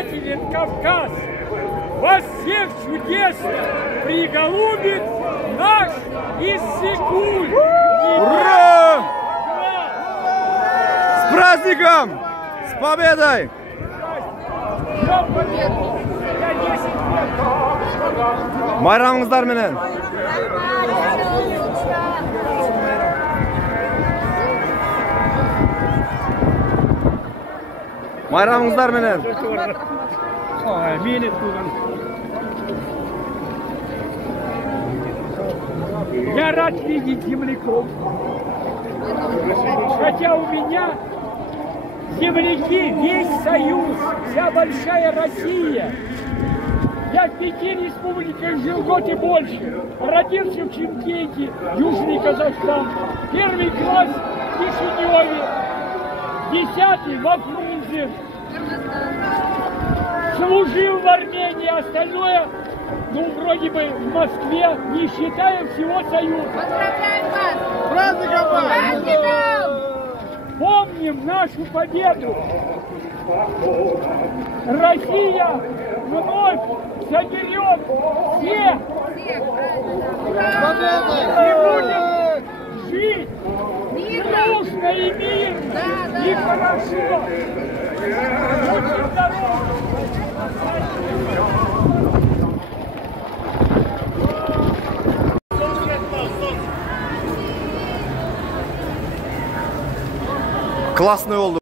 обязателен Кавказ. Вас всех чудесно приголубит наш Иссык-Куль. Ура! С праздником! С победой! Bayramınızlar менен. Bayramınızlar менен. Я рад видеть земляков. Хотя у меня земляки, весь Союз, вся большая Россия. Я в 5 республиках жил год и больше. Родился в Чимкенте, Южный Казахстан. 1 класс в Кишиневе, 10 во Фрунзе. Служил в Армении, остальное, ну, вроде бы в Москве, не считая всего Союза. Поздравляем вас! Праздником вас! Праздником! Помним нашу победу. Россия вновь соберет всех. И будем жить дружно и мирно, и хорошо. Будьте здоровы. Классный oldu.